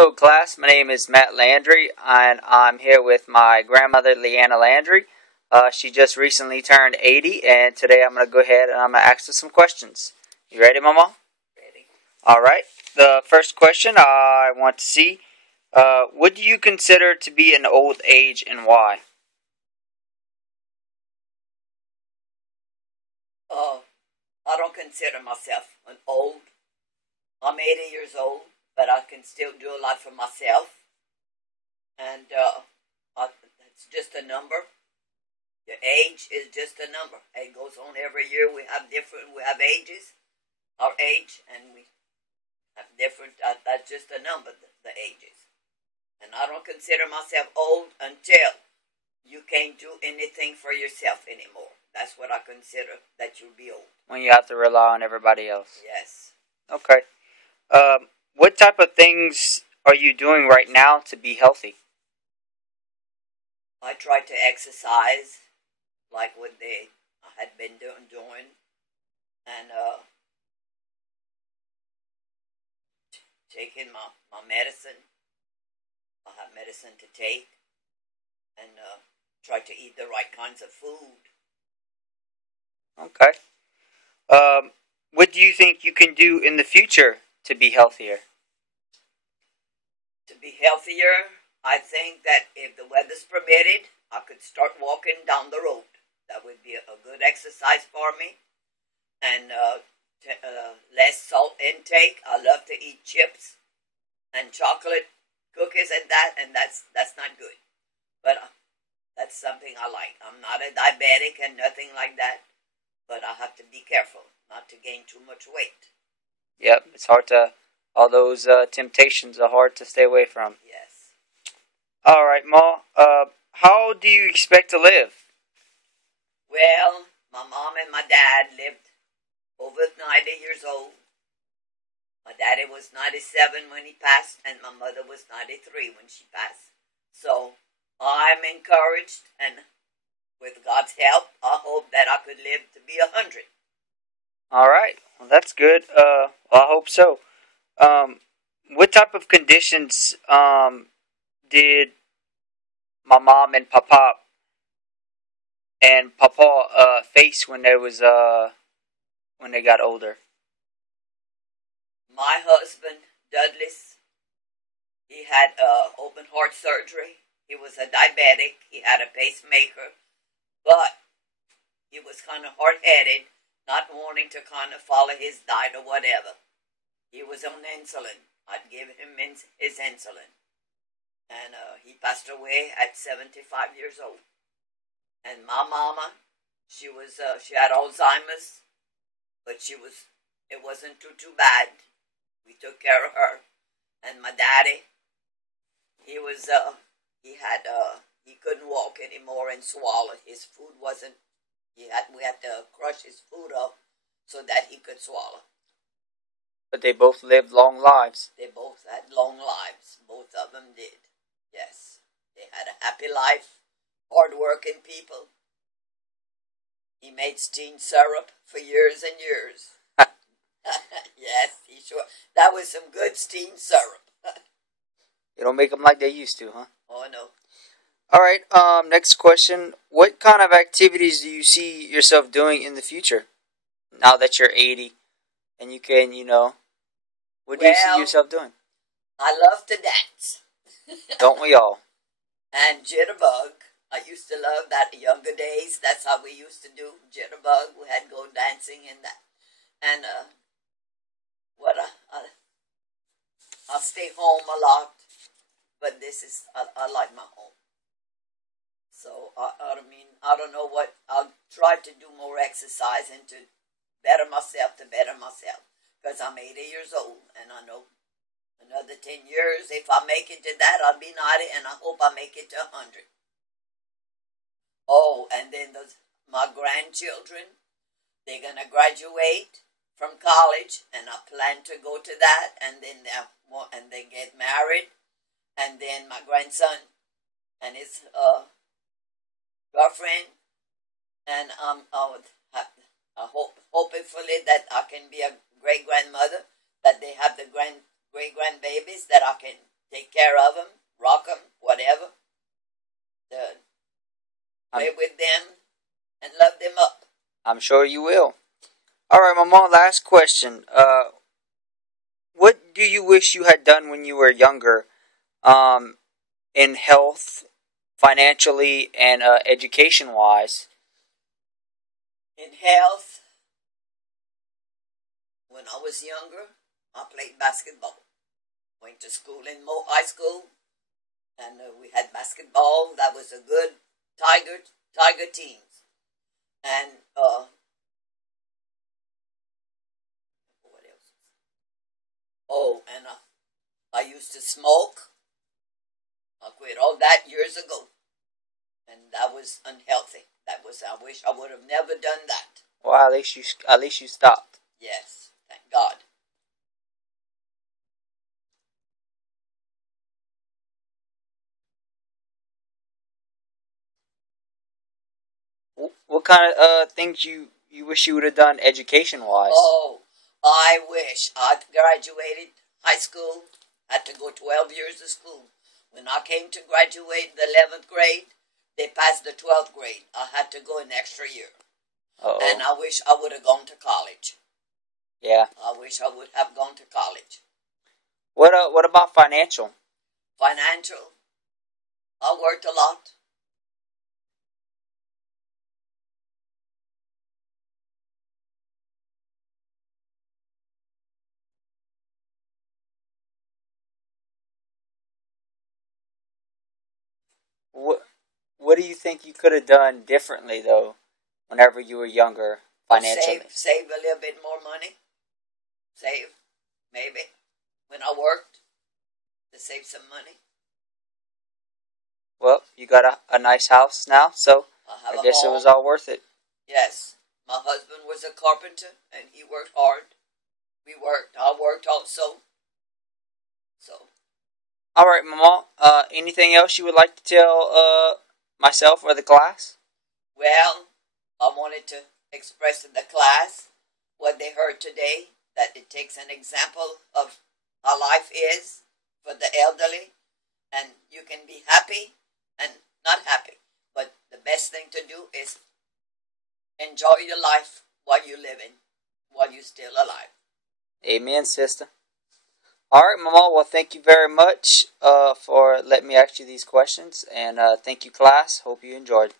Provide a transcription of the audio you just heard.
Hello class, my name is Matt Landry and I'm here with my grandmother Leanna Landry. She just recently turned 80 and today I'm going to go ahead and I'm going to ask her some questions. You ready, Mama? Ready. Alright, the first question I want to see, what do you consider to be an old age and why? I don't consider myself an old. I'm 80 years old, but I can still do a lot for myself. And it's just a number. The age is just a number. It goes on every year. We have ages, our age, and we have different, that's just a number, the ages. And I don't consider myself old until you can't do anything for yourself anymore. That's what I consider that you'll be old. When you have to rely on everybody else. Yes. Okay. What type of things are you doing right now to be healthy? I try to exercise like what they had been doing and taking my medicine. I have medicine to take and try to eat the right kinds of food. Okay. What do you think you can do in the future to be healthier? To be healthier, I think that if the weather's permitted, I could start walking down the road. That would be a good exercise for me. And less salt intake. I love to eat chips and chocolate cookies and that's not good. But that's something I like. I'm not a diabetic and nothing like that. But I have to be careful not to gain too much weight. Yep, it's hard to, all those temptations are hard to stay away from. Yes. All right, Ma, how do you expect to live? Well, my mom and my dad lived over 90 years old. My daddy was 97 when he passed, and my mother was 93 when she passed. So I'm encouraged, and with God's help, I hope that I could live to be 100. All right, well, that's good. Well, I hope so. What type of conditions did my mom and Papa face when they got older? My husband, Dudley's, he had open heart surgery. He was a diabetic. He had a pacemaker. But he was kind of hard-headed, not wanting to kind of follow his diet or whatever. He was on insulin. I'd give him his insulin. And he passed away at 75 years old. And my mama, she had Alzheimer's, but it wasn't too bad. We took care of her. And my daddy, he couldn't walk anymore and swallow. His food wasn't, we had to crush his food up so that he could swallow. But they both lived long lives. They both had long lives. Both of them did. Yes. They had a happy life, hard-working people. He made steam syrup for years and years. Yes, he sure. That was some good steam syrup. They don't make them like they used to, huh? Oh, no. All right, next question. What kind of activities do you see yourself doing in the future? Now that you're 80 and you can, what do you see yourself doing? I love to dance. Don't we all? And jitterbug. I used to love that in younger days. That's how we used to do jitterbug. We had to go dancing in that. And I'll stay home a lot. But I like my home. So, I don't know what, I'll try to do more exercise and to better myself. Because I'm 80 years old, and I know another 10 years, if I make it to that, I'll be 90, and I hope I make it to 100. Oh, and then my grandchildren, they're going to graduate from college, and I plan to go to that, and then they get married, and then my grandson and his girlfriend, and I hope hopefully that I can be a great grandmother, that they have the great grandbabies that I can take care of them, rock them, whatever. Play with them and love them up. I'm sure you will. All right, Mama, last question. What do you wish you had done when you were younger, in health, financially, and education-wise? In health, when I was younger, I played basketball. Went to school in Mo High School, and we had basketball. That was a good Tiger teams. And what else? Oh, and I used to smoke. I quit all that years ago, and that was unhealthy. I wish I would have never done that. Well, at least you stopped. Yes, thank God. What kind of things you wish you would have done education-wise? Oh, I wish I'd graduated high school. Had to go 12 years of school. When I came to graduate the 11th grade, they passed the 12th grade. I had to go an extra year. Uh-oh. And I wish I would have gone to college. Yeah. I wish I would have gone to college. What about financial? Financial. I worked a lot. What do you think you could have done differently though, whenever you were younger, financially? Save a little bit more money. Save, maybe. When I worked, to save some money. Well, you got a nice house now, so I guess home. It was all worth it. Yes. My husband was a carpenter, and he worked hard. We worked. I worked also. So. All right, Mama. Anything else you would like to tell myself or the class? Well, I wanted to express to the class what they heard today, that it takes an example of how life is for the elderly, and you can be happy and not happy. But the best thing to do is enjoy your life while you're living, while you're still alive. Amen, sister. All right, Mama. Well, thank you very much for letting me ask you these questions, and thank you, class. Hope you enjoyed.